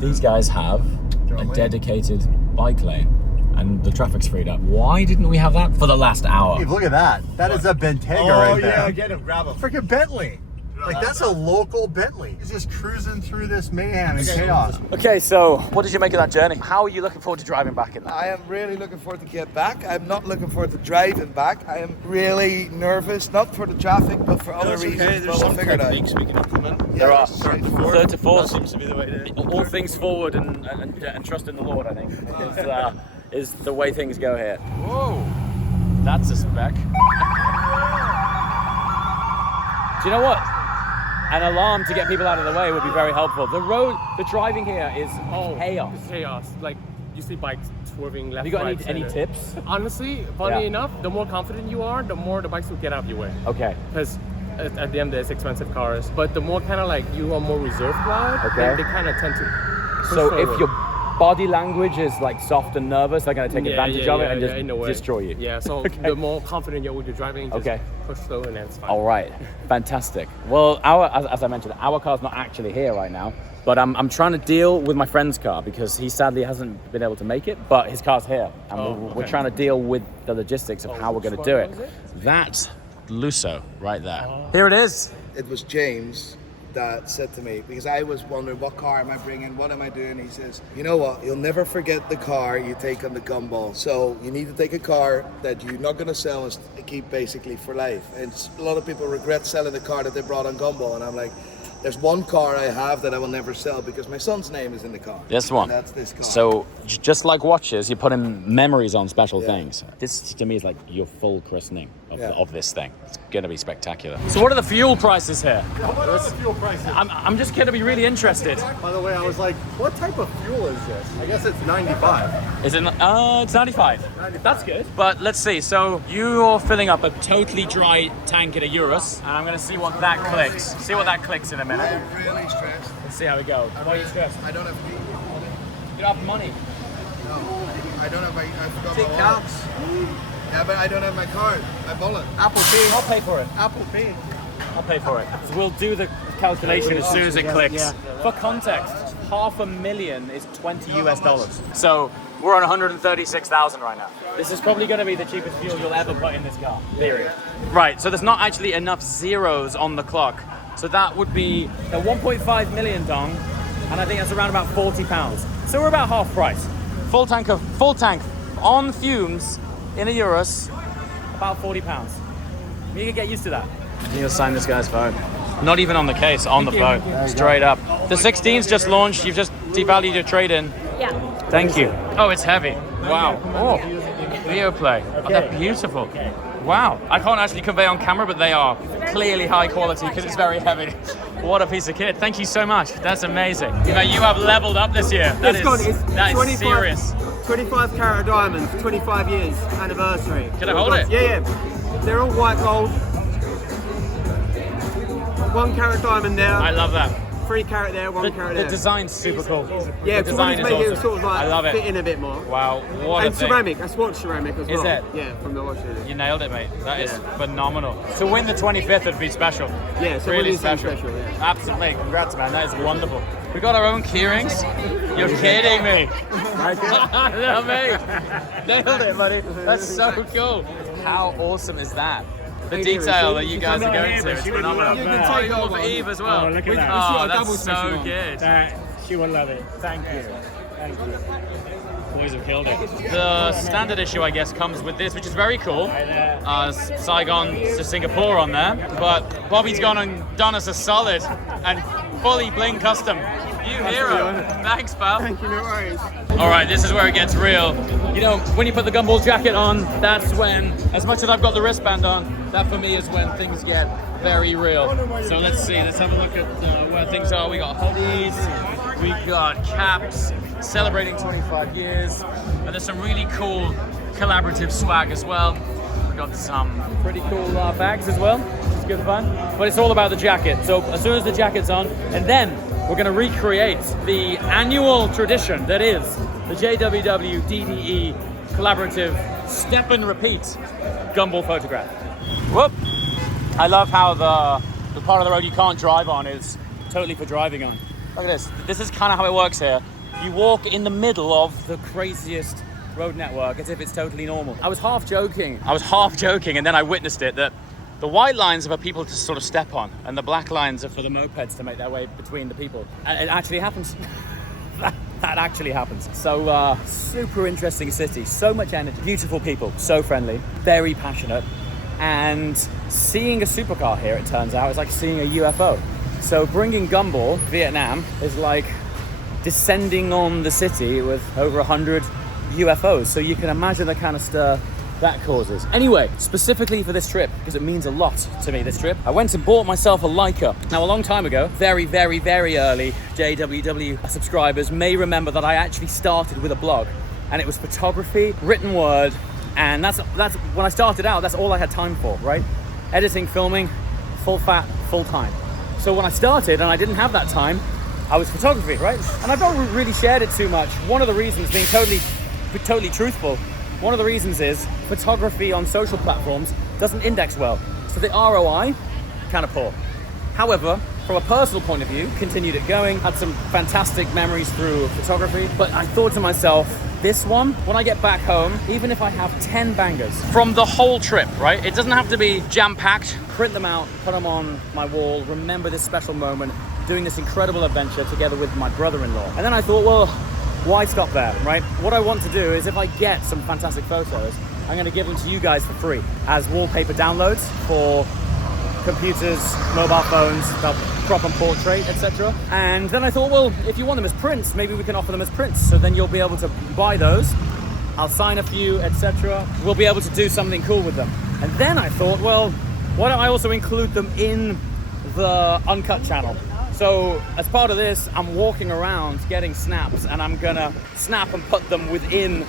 these guys have a dedicated bike lane and the traffic's freed up. Why didn't we have that for the last hour? Hey, look at that. That is a Bentayga right there. Oh yeah, get him, grab him. Freaking Bentley. Like, that's a local Bentley. He's just cruising through this mayhem and chaos. Okay, so what did you make of that journey? How are you looking forward to driving back in that? I am really looking forward to get back. I'm not looking forward to driving back. I am really nervous, not for the traffic, but for other reasons. There's But we'll some figure it out. techniques we can implement. There are. Third to Third to fourth. That seems to be the way to do it. All things forward and trust in the Lord, I think, is the way things go here. Whoa, that's a spec. Do you know what? An alarm to get people out of the way would be very helpful. The driving here is chaos. It's chaos. Like, you see bikes swerving left, Have you got right, any center. tips? Honestly, funny enough, the more confident you are, the more the bikes will get out of your way. Okay. Because at the end, there's expensive cars. But the more kind of like you are more reserved ride, Okay. they kind of tend to push So forward. if your body language is like soft and nervous, they're going to take advantage of it and in a way. just destroy you. Yeah, so the more confident you're with your driving, just push slow and then it's fine. All right, fantastic. Well, as I mentioned, our car's not actually here right now, but I'm trying to deal with my friend's car because he sadly hasn't been able to make it, but his car's here. And we're trying to deal with the logistics of how we're going to do it. That's Lusso right there. Here it is. It was James that said to me, because I was wondering, what car am I bringing? What am I doing? He says, you know what? You'll never forget the car you take on the Gumball. So you need to take a car that you're not going to sell and keep basically for life. And a lot of people regret selling the car that they brought on Gumball. And I'm like, there's one car I have that I will never sell because my son's name is in the car. This one. And that's this car. So just like watches, you're putting memories on special things. This to me is like your full christening of this thing. It's going to be spectacular. So what are the fuel prices here? What are the fuel prices? I'm just going to be really interested. By the way, I was like, what type of fuel is this? I guess it's 95. Is it? It's 95. That's good. But let's see. So you're filling up a totally dry tank at a Eurus, and I'm going to see what that clicks. See what that clicks in a minute. I'm really stressed. Let's see how it goes. Why are you stressed? I don't have money. You don't have money. No, I don't have my. I forgot my wallet. Yeah, but I don't have my card, my wallet. Apple Pay. I'll pay for it. Apple Pay. I'll pay for it. We'll do the calculation as soon as it clicks. For context, $500,000 is $20 US. So we're on 136,000 right now. This is probably going to be the cheapest fuel you'll ever put in this car. Period. Right. So there's not actually enough zeros on the clock. So that would be a 1.5 million dong, and I think that's around about £40. So we're about half price. Full tank on fumes in a Eurus, about £40. You can get used to that. You'll sign this guy's phone. Not even on the case, on the phone. Straight up. The 16's just launched. You've just devalued your trade-in. Yeah. Thank you. Oh, it's heavy. Wow. Oh, video play. Oh, they're beautiful. Wow. I can't actually convey on camera, but they are clearly high quality because it's very heavy. What a piece of kit. Thank you so much. That's amazing. You know, you have leveled up this year. That is serious. 25 carat diamonds, 25 years anniversary. Can I hold it? Yeah. They're all white gold. 1 carat diamond there. I love that. 3 carat there, 1 carat there. The design's super cool. Yeah, the so we design need to is make it awesome. sort of like I love it. fit in a bit more. Wow, what a And thing. ceramic, that's watch ceramic as well. Is it? Yeah, from the watch. You nailed it, mate. That is phenomenal. To win the 25th would be special. Yeah, so really really special. yeah. Absolutely. Congrats, man. That is wonderful. We got our own keyrings. You're kidding me. No, mate. Nailed it, buddy. That's so cool. How awesome is that? The detail that you guys are going to is phenomenal. Oh, you got for Eve as well. Oh, look at that. Oh, that's so good. She will love it. Thank you. Thank you. Boys have killed it. The standard issue, I guess, comes with this, which is very cool. Saigon to Singapore on there. But Bobby's gone and done us a solid and fully bling custom. You hero. Thanks, pal. Thank you, no worries. All right, this is where it gets real. You know, when you put the Gumball jacket on, that's when, as much as I've got the wristband on, that for me is when things get very real. So let's see, let's have a look at where things are. We got hoodies, we got caps, celebrating 25 years, and there's some really cool collaborative swag as well. We've got some pretty cool bags as well, which is good fun. But it's all about the jacket. So as soon as the jacket's on, and then we're going to recreate the annual tradition that is the JWW DDE collaborative step and repeat Gumball photograph. Whoop! I love how the part of the road you can't drive on is totally for driving on. Look at this. This is kind of how it works here. You walk in the middle of the craziest road network as if it's totally normal. I was half joking, and then I witnessed it, that the white lines are for people to sort of step on, and the black lines are for the mopeds to make their way between the people. And it actually happens. That actually happens. So, super interesting city, so much energy, beautiful people, so friendly, very passionate. And seeing a supercar here, it turns out, is like seeing a UFO. So bringing Gumball, Vietnam, is like descending on the city with over 100 UFOs. So you can imagine the kind of stir that causes. Anyway, specifically for this trip, because it means a lot to me, this trip, I went and bought myself a Leica. Now, a long time ago, very, very, very early JWW subscribers may remember that I actually started with a blog, and it was photography, written word, and that's when I started out, that's all I had time for, right? Editing, filming, full fat, full time. So when I started and I didn't have that time, I was photography, right? And I've not really shared it too much. One of the reasons, being totally truthful, one of the reasons is photography on social platforms doesn't index well. So the ROI, kind of poor. However, from a personal point of view, continued it going, had some fantastic memories through photography, but I thought to myself, this one, when I get back home, even if I have 10 bangers from the whole trip, right? It doesn't have to be jam-packed. Print them out, put them on my wall, remember this special moment, doing this incredible adventure together with my brother-in-law. And then I thought, well, why stop there, right? What I want to do is if I get some fantastic photos, I'm gonna give them to you guys for free as wallpaper downloads for computers, mobile phones, crop and portrait, etc. And then I thought, well, if you want them as prints, maybe we can offer them as prints. So then you'll be able to buy those. I'll sign a few, etc. We'll be able to do something cool with them. And then I thought, well, why don't I also include them in the Uncut channel? So as part of this, I'm walking around getting snaps, and I'm gonna snap and put them within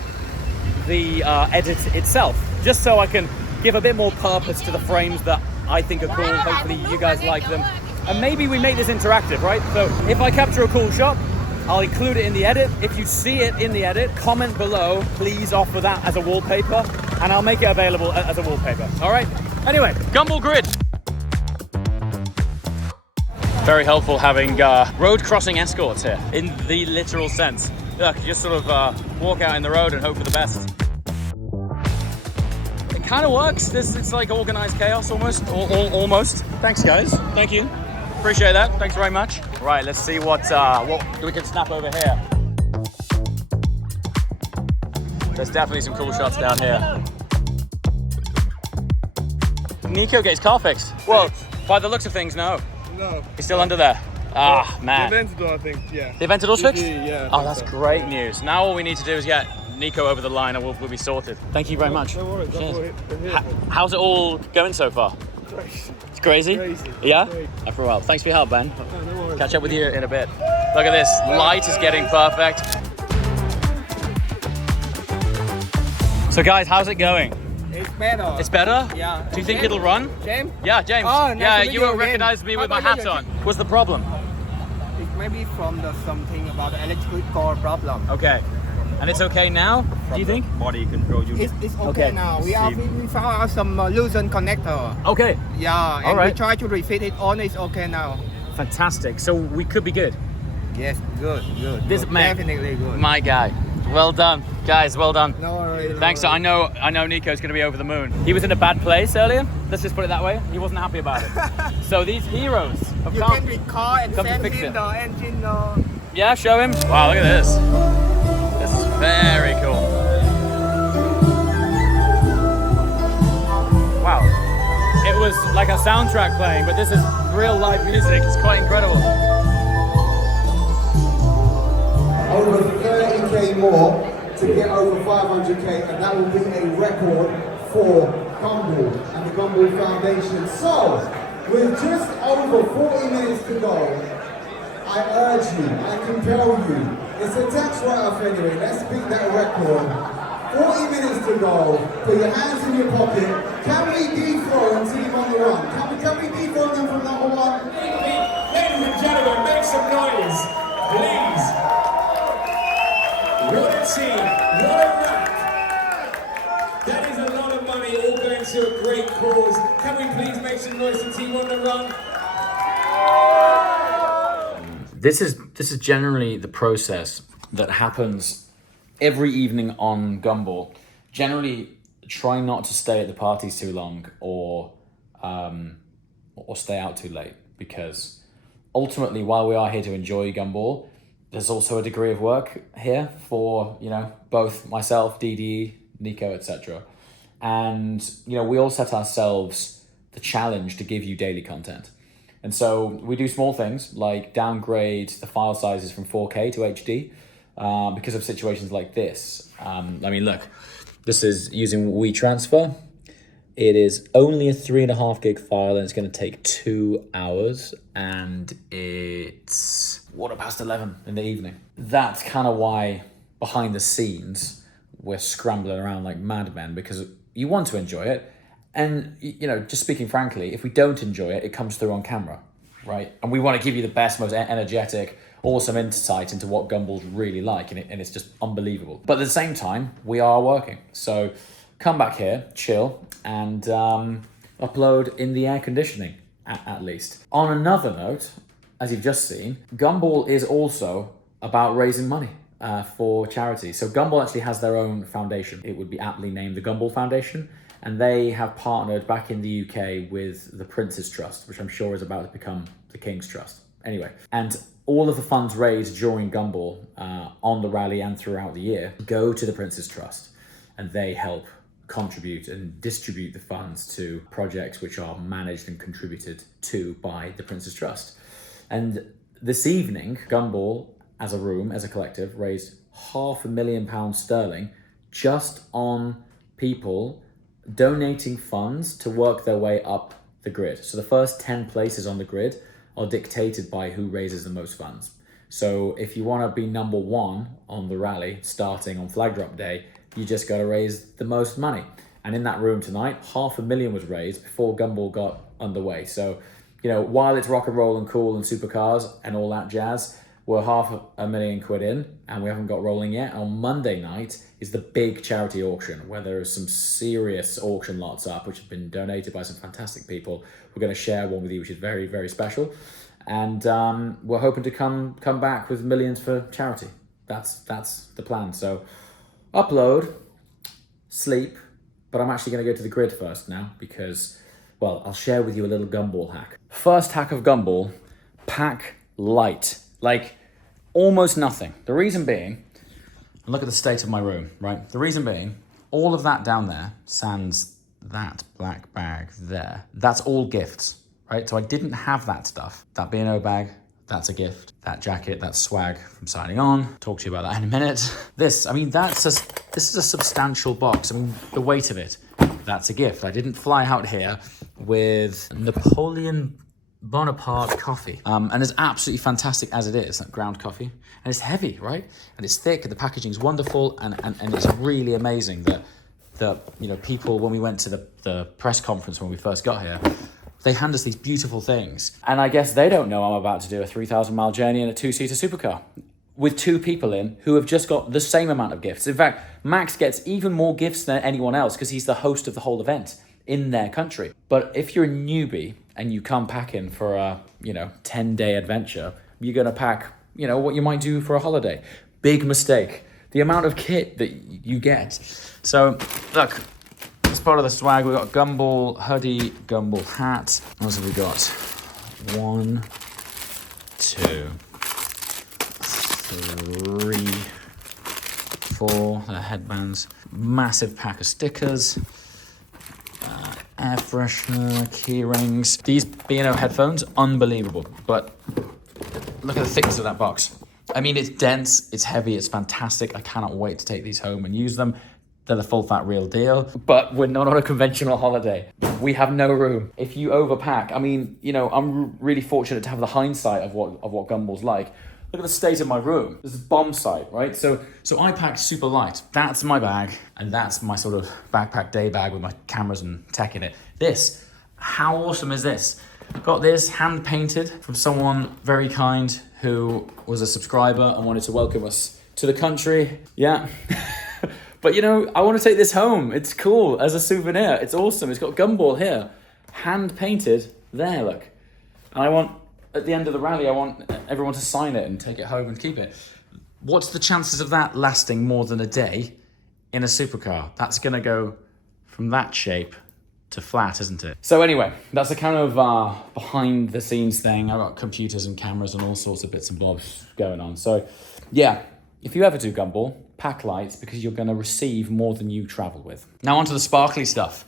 the edit itself, just so I can give a bit more purpose to the frames that I think are cool. Hopefully you guys like them. And maybe we make this interactive, right? So if I capture a cool shot, I'll include it in the edit. If you see it in the edit, comment below, please offer that as a wallpaper, and I'll make it available as a wallpaper, all right? Anyway, Gumball Grid. Very helpful having road crossing escorts here, in the literal sense. Look, you just sort of walk out in the road and hope for the best. It kind of works. It's like organized chaos almost, almost. Thanks guys, thank you. Appreciate that, thanks very much. Right, let's see what we can snap over here. There's definitely some cool shots down here. Nico gets car fixed. Well, by the looks of things, no. No. He's still under there. Ah, man. The Aventador, I think, yeah. The Aventador's fixed? Yeah. Oh, that's great news. Now all we need to do is get Nico over the line and we'll be sorted. Thank you very much. No worries, Cheers. here. How's it all going so far? Crazy. It's crazy? Crazy. Yeah? Crazy. After a while. Thanks for your help, Ben. No worries. Catch up with you in a bit. Look at this. Light is getting perfect. So guys, how's it going? It's better. It's better? Yeah. Do you think it'll run? James? Yeah, James. Oh, nice yeah, to meet you you won't again. recognize me with my How hat about on. you? What's the problem? It may be from the something about the electrical problem. Okay. And it's okay now, do you think? Body control unit. It's Okay. okay now. We found out some loosened connector. Okay. Yeah, and All right. we try to refit it on. It's okay now. Fantastic. So we could be good. Yes, good. This good. man, Definitely good. my guy. Well done, guys. Well done. No worries. Thanks. I know Nico's going to be over the moon. He was in a bad place earlier. Let's just put it that way. He wasn't happy about it. So these heroes have You come. can record and come to send fix him it. the engine. Yeah, show him. Wow, look at this. This is very cool. Wow. It was like a soundtrack playing, but this is real live music. It's quite incredible. Over 30k more to get over 500k, and that will be a record for Gumball and the Gumball Foundation. So, with just over 40 minutes to go, I urge you, I compel you, it's a tax write-off anyway, let's beat that record. 40 minutes to go, put your hands in your pocket. Can we dethrone Team on the Run? Can we dethrone them from number one? Ladies and gentlemen, make some noise, please. What a team, what a rack. That is a lot of money all going to a great cause. Can we please make some noise for Team on the Run? This is generally the process that happens every evening on Gumball. Generally, try not to stay at the parties too long or stay out too late, because ultimately, while we are here to enjoy Gumball, there's also a degree of work here for, you know, both myself, DD, Nico, etc. And, you know, we all set ourselves the challenge to give you daily content. And so we do small things like downgrade the file sizes from 4K to HD because of situations like this. I mean, look, this is using WeTransfer. It is only a 3.5 gig file, and it's going to take 2 hours, and it's 11:15 in the evening. That's kind of why behind the scenes we're scrambling around like madmen, because you want to enjoy it. And, you know, just speaking frankly, if we don't enjoy it, it comes through on camera, right? And we want to give you the best, most energetic, awesome insight into what Gumball's really like, and it's just unbelievable. But at the same time, we are working. So come back here, chill, and upload in the air conditioning, at least. On another note, as you've just seen, Gumball is also about raising money for charity. So Gumball actually has their own foundation. It would be aptly named the Gumball Foundation. And they have partnered back in the UK with the Prince's Trust, which I'm sure is about to become the King's Trust. Anyway, and all of the funds raised during Gumball on the rally and throughout the year go to the Prince's Trust, and they help contribute and distribute the funds to projects which are managed and contributed to by the Prince's Trust. And this evening, Gumball, as a room, as a collective, raised £500,000 sterling just on people donating funds to work their way up the grid. So the first 10 places on the grid are dictated by who raises the most funds. So if you want to be number one on the rally starting on flag drop day, you just got to raise the most money. And in that room tonight, £500,000 was raised before Gumball got underway. So, you know, while it's rock and roll and cool and supercars and all that jazz, we're £500,000 in and we haven't got rolling yet. On Monday night is the big charity auction where there are some serious auction lots up which have been donated by some fantastic people. We're going to share one with you, which is very, very special. And we're hoping to come back with millions for charity. That's the plan. So upload, sleep, but I'm actually going to go to the grid first now because, well, I'll share with you a little Gumball hack. First hack of Gumball, pack light. Like, almost nothing. The reason being, look at the state of my room, right? The reason being, all of that down there, sans that black bag there, that's all gifts, right? So I didn't have that stuff. That B&O bag, that's a gift. That jacket, that's swag from signing on. Talk to you about that in a minute. This, I mean, this is a substantial box. I mean, the weight of it, that's a gift. I didn't fly out here with Napoleon Bonaparte coffee. And it's absolutely fantastic as it is, that ground coffee. And it's heavy, right? And it's thick, and the packaging is wonderful, and it's really amazing that you know, people, when we went to the press conference when we first got here, they hand us these beautiful things. And I guess they don't know I'm about to do a 3,000-mile journey in a 2-seater supercar with 2 people in who have just got the same amount of gifts. In fact, Max gets even more gifts than anyone else because he's the host of the whole event in their country. But if you're a newbie and you come packing for a, you know, 10-day adventure, you're gonna pack, you know, what you might do for a holiday. Big mistake. The amount of kit that you get. So, look, as part of the swag, we've got Gumball hoodie, Gumball hat. What else have we got? 1, 2, 3, 4 headbands. Massive pack of stickers. Air freshener, key rings. These B&O headphones, unbelievable. But look at the thickness of that box. I mean, it's dense, it's heavy, it's fantastic. I cannot wait to take these home and use them. They're the full fat real deal. But we're not on a conventional holiday. We have no room. If you overpack, I mean, you know, I'm really fortunate to have the hindsight of what Gumball's like. Look at the state of my room. This is bomb site, right? So I pack super light. That's my bag, and that's my sort of backpack day bag with my cameras and tech in it. This, how awesome is this? Got this hand painted from someone very kind who was a subscriber and wanted to welcome us to the country. Yeah. But you know, I want to take this home. It's cool as a souvenir. It's awesome. It's got Gumball here. Hand painted there, look. And I want at the end of the rally, I want everyone to sign it and take it home and keep it. What's the chances of that lasting more than a day in a supercar? That's going to go from that shape to flat, isn't it? So anyway, that's a kind of behind the scenes thing. I've got computers and cameras and all sorts of bits and bobs going on. So yeah, if you ever do Gumball, pack lights because you're going to receive more than you travel with. Now onto the sparkly stuff.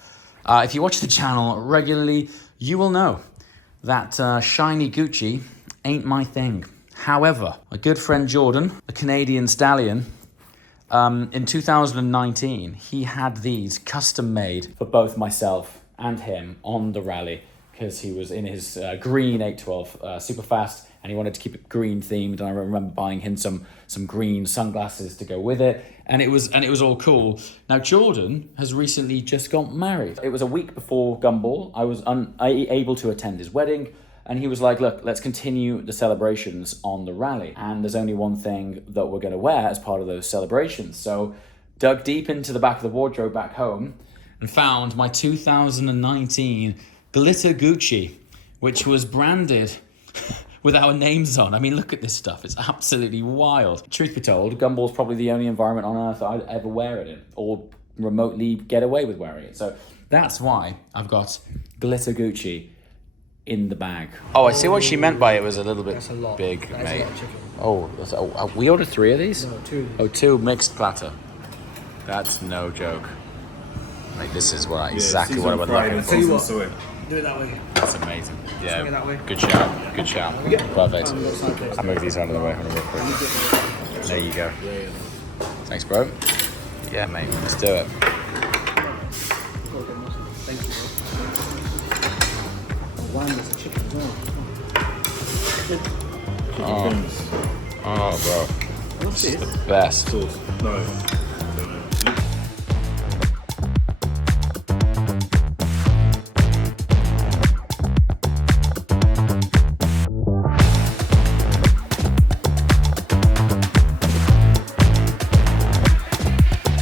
If you watch the channel regularly, you will know that shiny Gucci ain't my thing. However, my good friend Jordan, a Canadian stallion, in 2019, he had these custom made for both myself and him on the rally because he was in his green 812 super fast and he wanted to keep it green themed. And I remember buying him some green sunglasses to go with it, and it was all cool. Now Jordan has recently just got married. It was a week before Gumball. I was unable to attend his wedding. And he was like, look, let's continue the celebrations on the rally. And there's only one thing that we're going to wear as part of those celebrations. So dug deep into the back of the wardrobe back home and found my 2019 glitter Gucci, which was branded with our names on. I mean, look at this stuff. It's absolutely wild. Truth be told, Gumball's probably the only environment on earth that I'd ever wear it in or remotely get away with wearing it. So that's why I've got glitter Gucci in the bag. Oh, I see what she meant by it was a little bit big, mate. Oh, we ordered 3 of these? No, 2. Oh, 2 mixed platter. That's no joke. Like, this is exactly what I would like. Tell you what, do it that way. That's amazing. Yeah, it that way. good shout. Good shout. Perfect. I'll move these out of the way. Hold on real quick. There you go. Thanks, bro. Yeah, mate. Let's do it. Thank you, bro. Wine is a chicken as well. Oh, bro. This is the best. No.